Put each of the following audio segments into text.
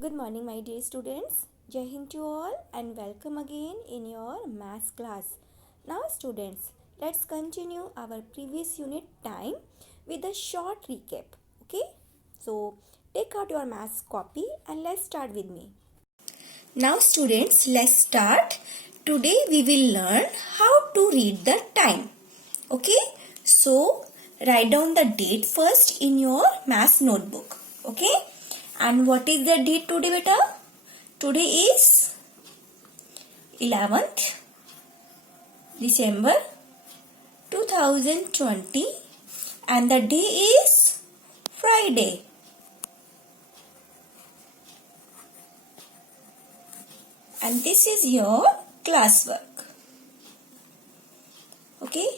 Good morning, my dear students. Jai Hind to all and welcome again in your maths class. Now, students, let's continue our previous unit time with a short recap. Okay? So, take out your maths copy and let's start with me. Now, students, let's start. Today, we will learn how to read the time. Okay? So, write down the date first in your maths notebook. Okay? And what is the date today, beta? Today is 11th December 2020 and the day is Friday. And this is your classwork. Okay?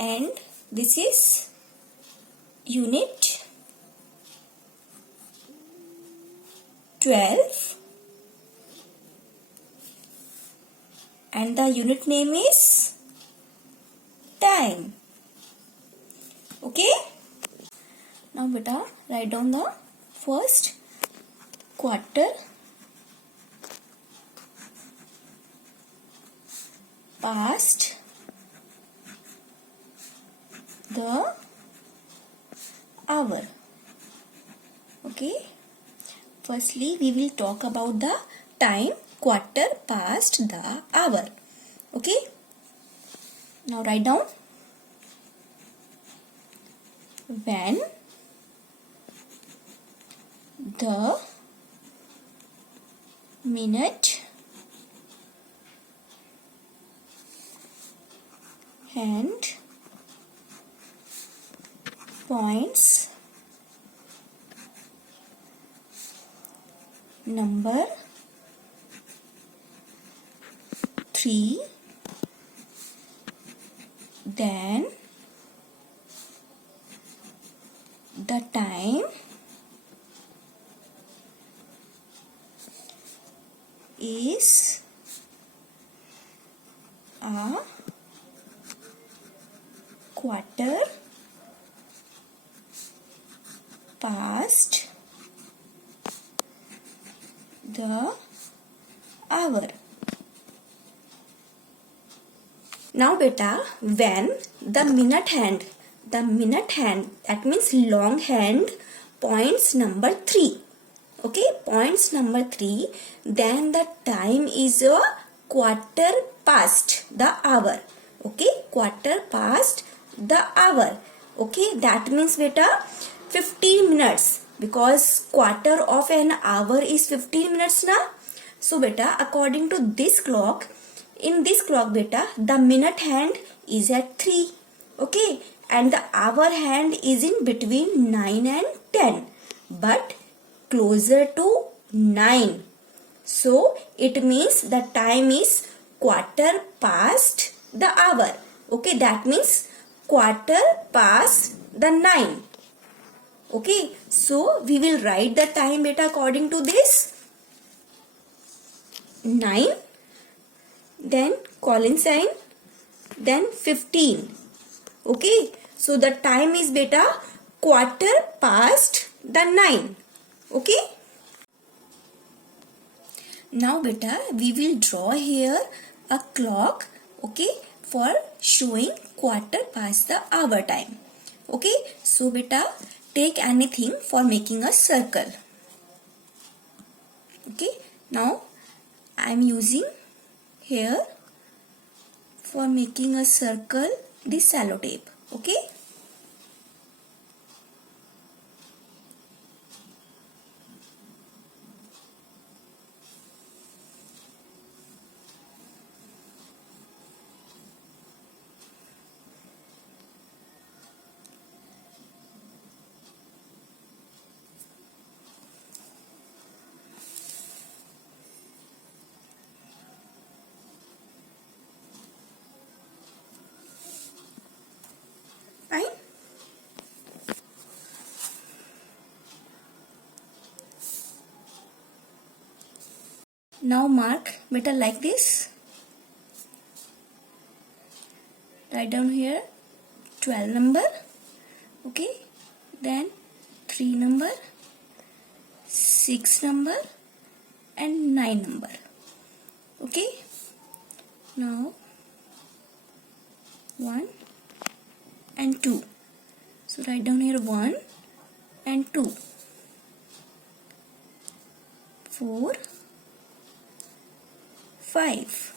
And this is unit 12 and the unit name is time. Okay? Now beta, write down the first quarter past the hour. Okay? Firstly, we will talk about the time quarter past the hour. Okay? Now write down when the minute hand points number 3, then the time is a quarter past the hour. Now beta, when the minute hand that means long hand points number 3. Okay, points number 3, then the time is a quarter past the hour. Okay, quarter past the hour. Okay, that means beta 15 minutes because quarter of an hour is 15 minutes na. So beta, according to this clock, in this clock beta, the minute hand is at 3. Okay, and the hour hand is in between 9 and 10. But closer to 9. So, it means the time is quarter past the hour. Okay, that means quarter past the 9. Okay, so we will write the time beta according to this. 9, then colon sign, then 15. Okay, so the time is beta quarter past the 9. Okay. Now beta, we will draw here a clock. Okay, for showing quarter past the hour time. Okay, so beta, take anything for making a circle. Okay, now I am using here for making a circle this sellotape. Okay. Fine. Now mark beta like this. Write down here 12 number. Okay. Then 3 number, 6 number, and 9 number. Okay, now 1 and 2. So write down here 1 and 2. 4, 5,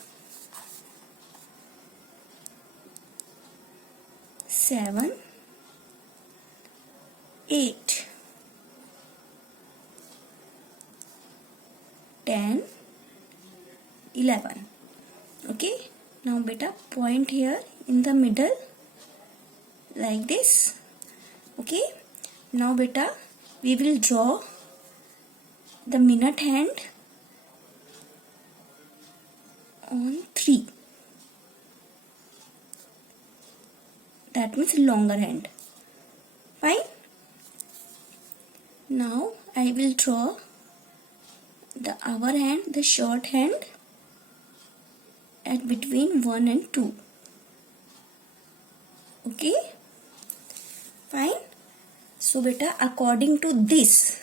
7, 8, 10, 11. Okay, now beta point here in the middle like this. Okay, now beta we will draw the minute hand on 3. That means longer hand. Fine. Now I will draw the hour hand, the short hand at between 1 and 2. Okay. Fine. So beta, according to this,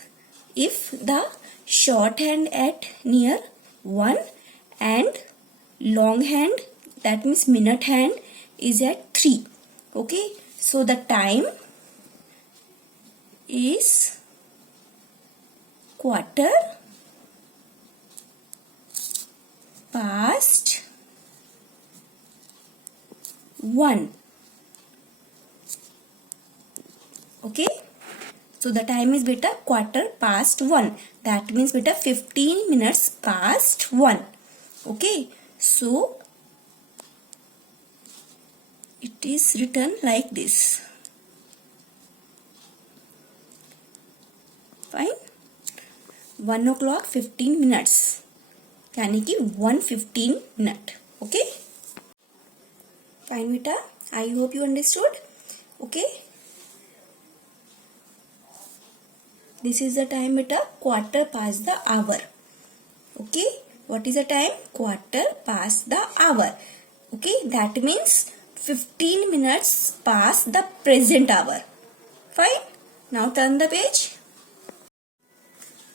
if the short hand at near 1 and long hand, that means minute hand, is at 3. Okay, so the time is quarter past 1. Okay, so the time is beta quarter past 1. That means beta 15 minutes past 1. Okay, so it is written like this. Fine. 1 o'clock 15 minutes. यानी कि 1:15 minute. Okay. Fine beta. I hope you understood. Okay. This is the time beta, quarter past the hour. Okay. What is the time? Quarter past the hour. Okay. That means 15 minutes past the present hour. Fine. Now turn the page.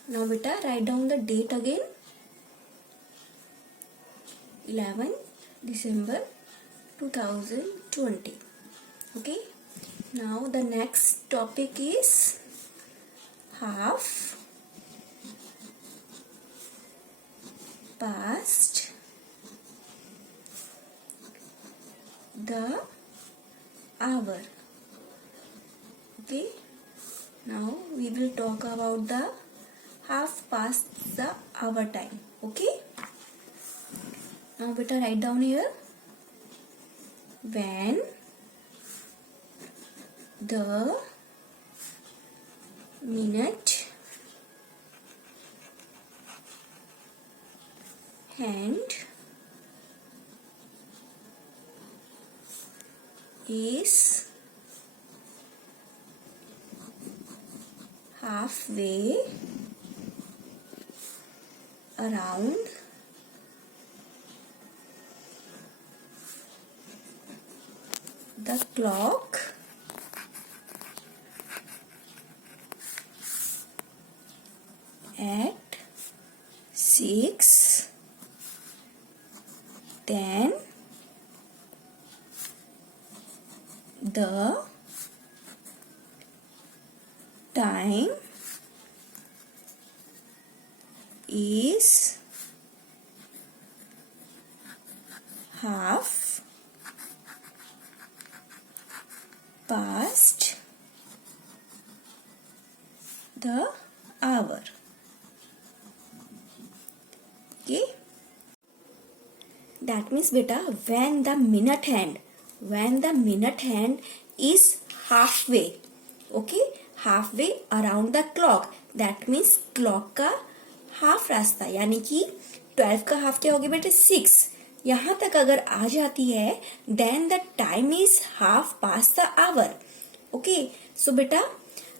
Now beta, write down the date again. 11 December 2020. Okay. Now the next topic is half past the hour. Okay, now we will talk about the half past the hour time. Okay, now beta write down here, when the minute hand is halfway around the clock, at 6, 10, the time is half past the hour. Okay, that means beta, when the minute hand is halfway, okay, halfway around the clock, that means clock का half रास्ता, यानी कि 12 का half क्या हो गया बेटे 6, यहाँ तक अगर आ जाती है, then the time is half past the hour. Okay, so beta,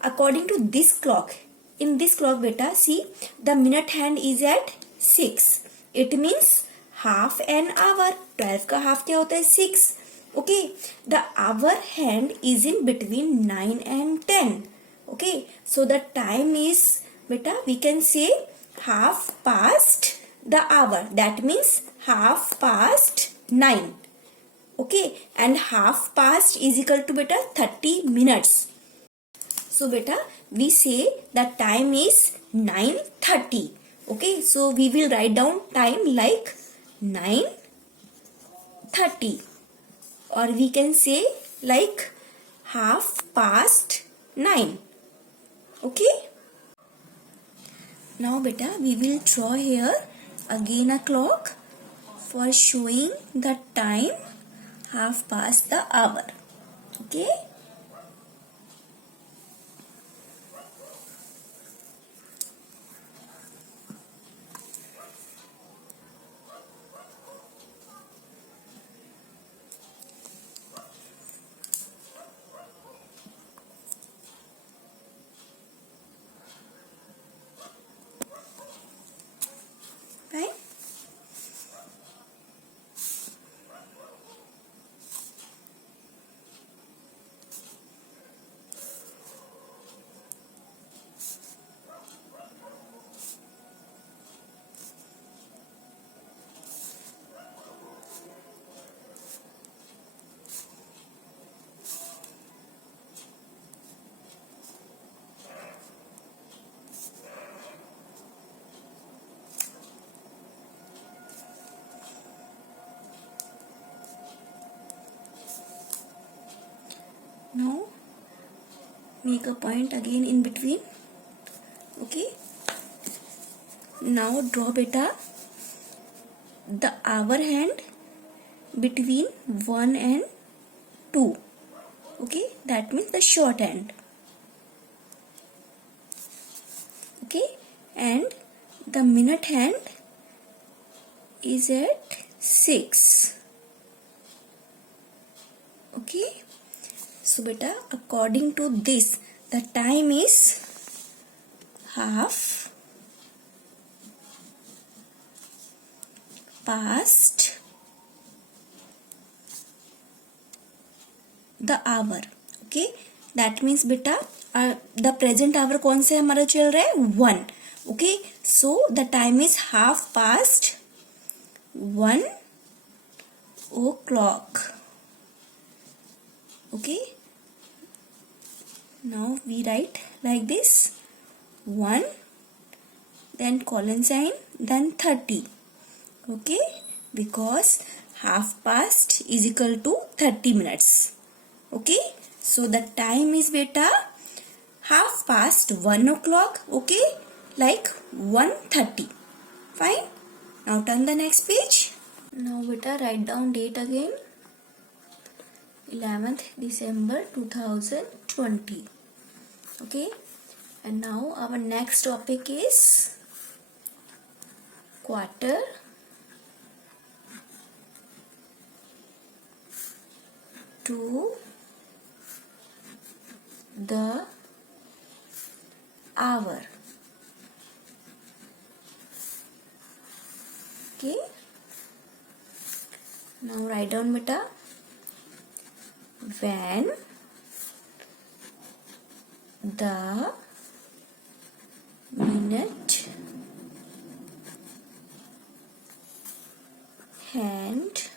according to this clock, in this clock beta, see the minute hand is at 6. It means half an hour. 12 का हाफ क्या होता है 6. Okay, the hour hand is in between 9 and 10. Okay, so the time is beta, we can say half past the hour. That means half past 9. Okay, and half past is equal to beta 30 minutes. So beta we say the time is 9:30. Okay, so we will write down time like 9:30, or we can say like half past 9. Okay. Now beta we will draw here again a clock for showing the time half past the hour. Okay. Fine. Now make a point again in between. Okay. Now draw beta the hour hand between 1 and 2. Okay, that means the short hand. Okay, and the minute hand is at 6. Okay, so beta according to this the time is half past the hour. Okay, that means beta the present hour कौन से हमारा चल रहा है 1. Okay, so the time is half past 1 o'clock. Okay, now we write like this 1, then colon sign, then 30. Okay, because half past is equal to 30 minutes. Okay, so the time is beta half past 1 o'clock. Okay, like 1:30. Fine. Now turn the next page. Now beta write down date again. 11th December 2020. Okay, and now our next topic is quarter to the hour. Okay, now write down beta when the minute hand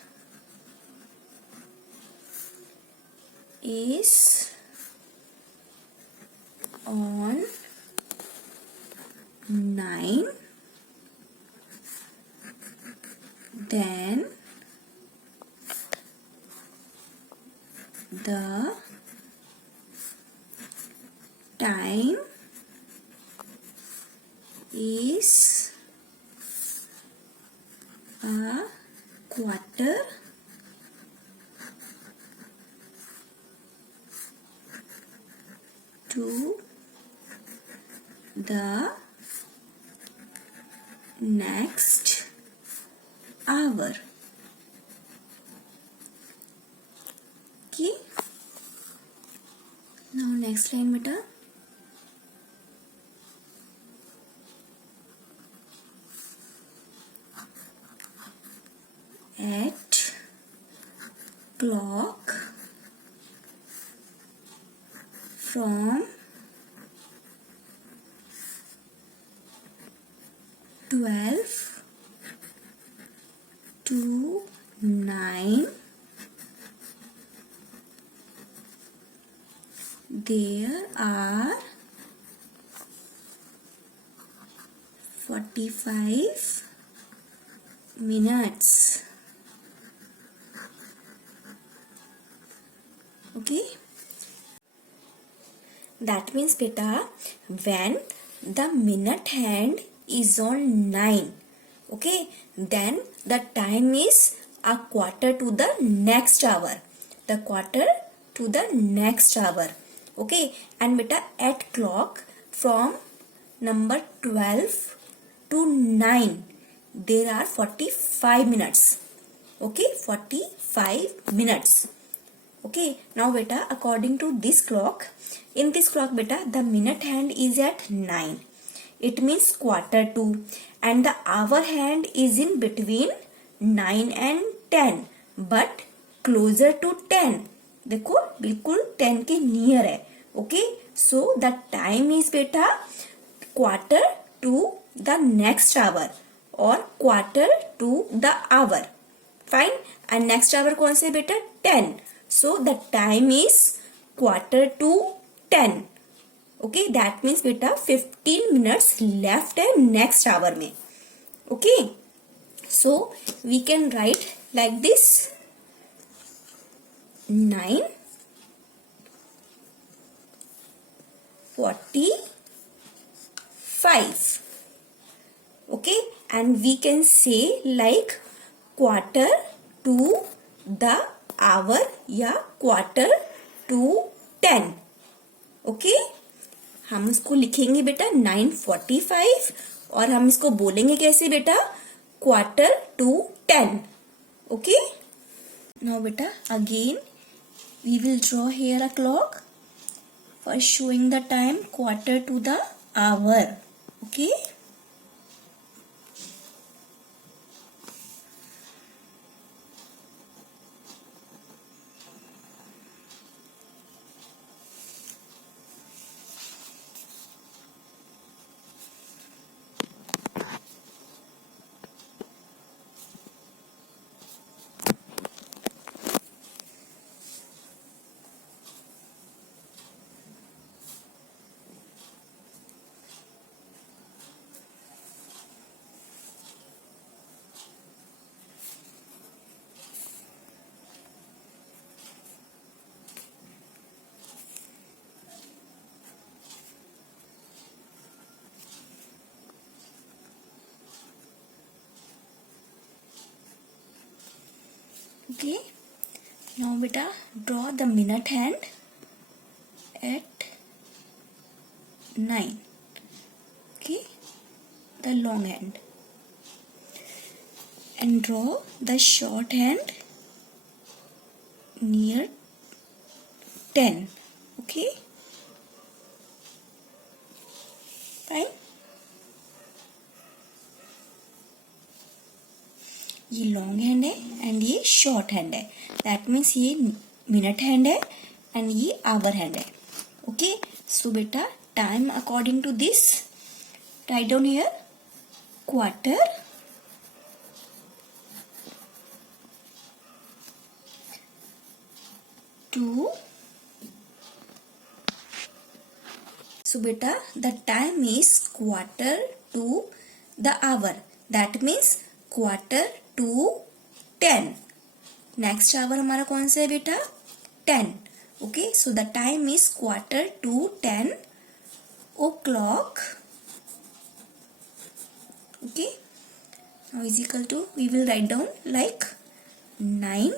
is on 9, then the time is a quarter to the next hour. Okay, now next line beta. At clock from there are 45 minutes. Okay, that means beta, when the minute hand is on 9, okay, then the time is a quarter to the next hour, the quarter to the next hour. Okay, and beta, at clock from number 12 to 9 there are 45 minutes. Okay, 45 minutes. Okay, now beta, according to this clock, in this clock beta, the minute hand is at 9, it means quarter to, and the hour hand is in between 9 and 10, but closer to 10. देखो बिल्कुल 10 के near है. Okay, so the time is बेटा quarter to the next hour और quarter to the hour. Fine, and next hour कौन से बेटा? 10. So the time is quarter to 10. Okay, that means बेटा 15 मिनट्स लेफ्ट है नेक्स्ट आवर में. Okay, so we can write like this 9:45. Okay, and we can say like quarter to the hour या quarter to 10. Okay, हम इसको लिखेंगे बेटा 9:45 और हम इसको बोलेंगे कैसे बेटा? quarter to 10. Okay, now beta again we will draw here a clock for showing the time quarter to the hour. Okay, okay, now beta draw the minute hand at 9. Okay, the long hand, and draw the short hand near 10. Okay, fine. ये long hand है and ये short hand है. That means ये minute hand है and ये hour hand है. Okay, so बेटा time according to this write down here quarter to. So बेटा the time is quarter to the hour. That means quarter to 10. Next hour हमारा कौन सा है बेटा? 10. Okay, so the time is quarter to 10 o'clock. Okay, now is equal to, we will write down like 9,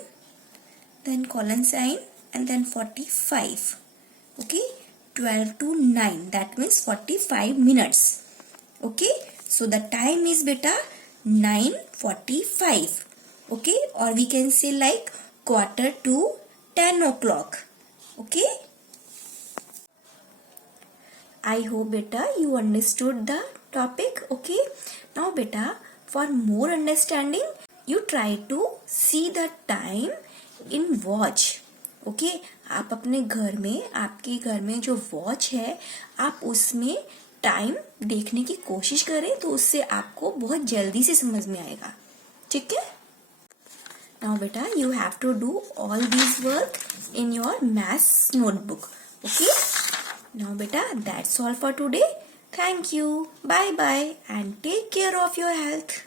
then colon sign, and then 45. Okay, 12 to 9, that means 45 minutes. Okay, so the time is beta 9:45. Okay, or we can say like quarter to 10 o'clock. Okay, I hope beta you understood the topic. Okay, now beta for more understanding you try to see the time in watch. Okay, आप अपने घर में, आपके घर में जो watch है आप उसमें टाइम देखने की कोशिश करें तो उससे आपको बहुत जल्दी से समझ में आएगा. ठीक है, नाउ बेटा you have to do all this work in your maths notebook. Okay. Now beta, that's all for today. Thank you. Bye bye and take care of your health.